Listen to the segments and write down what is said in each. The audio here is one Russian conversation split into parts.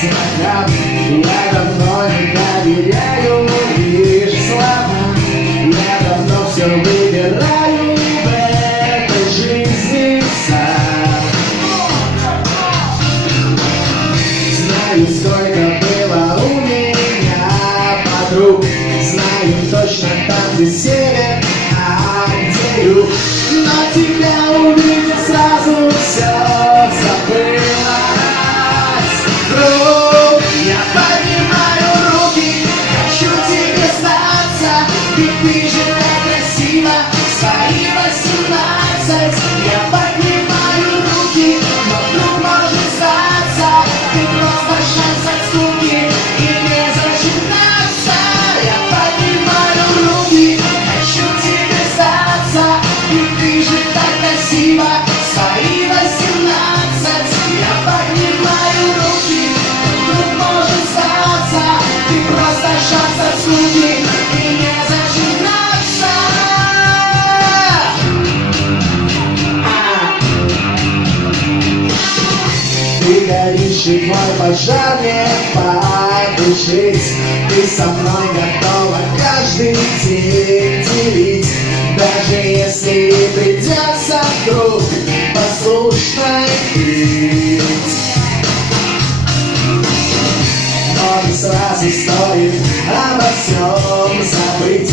знакам. Я давно не доверяю лишь словам. Я давно все выбираю в этой жизни сам. Знаю, сколько было у меня подруг. Знаю точно там, где север, а где юг. Но тебя увидев сразу все забылось вдруг. Я поднимаю руки, хочу тебе сдаться, ведь ты же так красиво, свои 18. Я поднимаю руки, но вдруг может сдаться, ты просто шанс от скуки и не зажигаться. Я поднимаю руки, хочу тебе сдаться, ведь ты же так красиво, свои 18. Я поднимаю руки, вдруг может сдаться, ты просто шанс от скуки и не зажигаться. Ты горишь, и мой пожар не потушить. Ты со мной готова каждый день делить, даже если придется вдруг послушной быть. Но не сразу стоит обо всем забыть,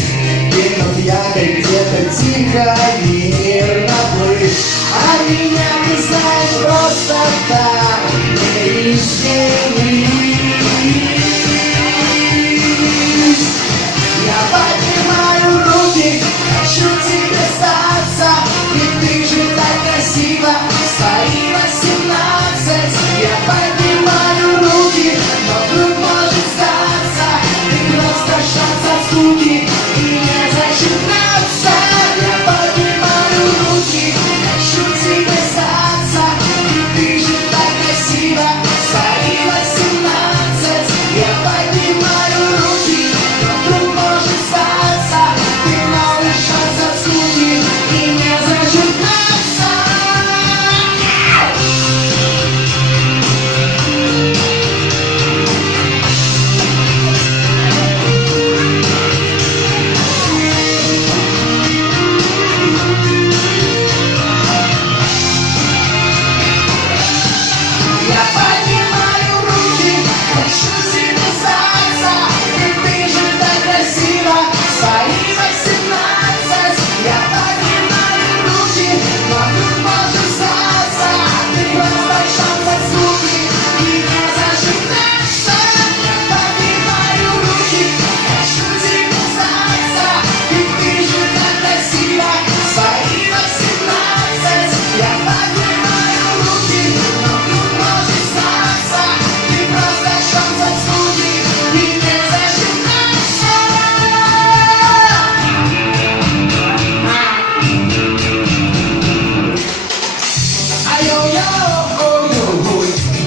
кинув якорь где-то тихо, мирно плыть. А меня ты знаешь просто так.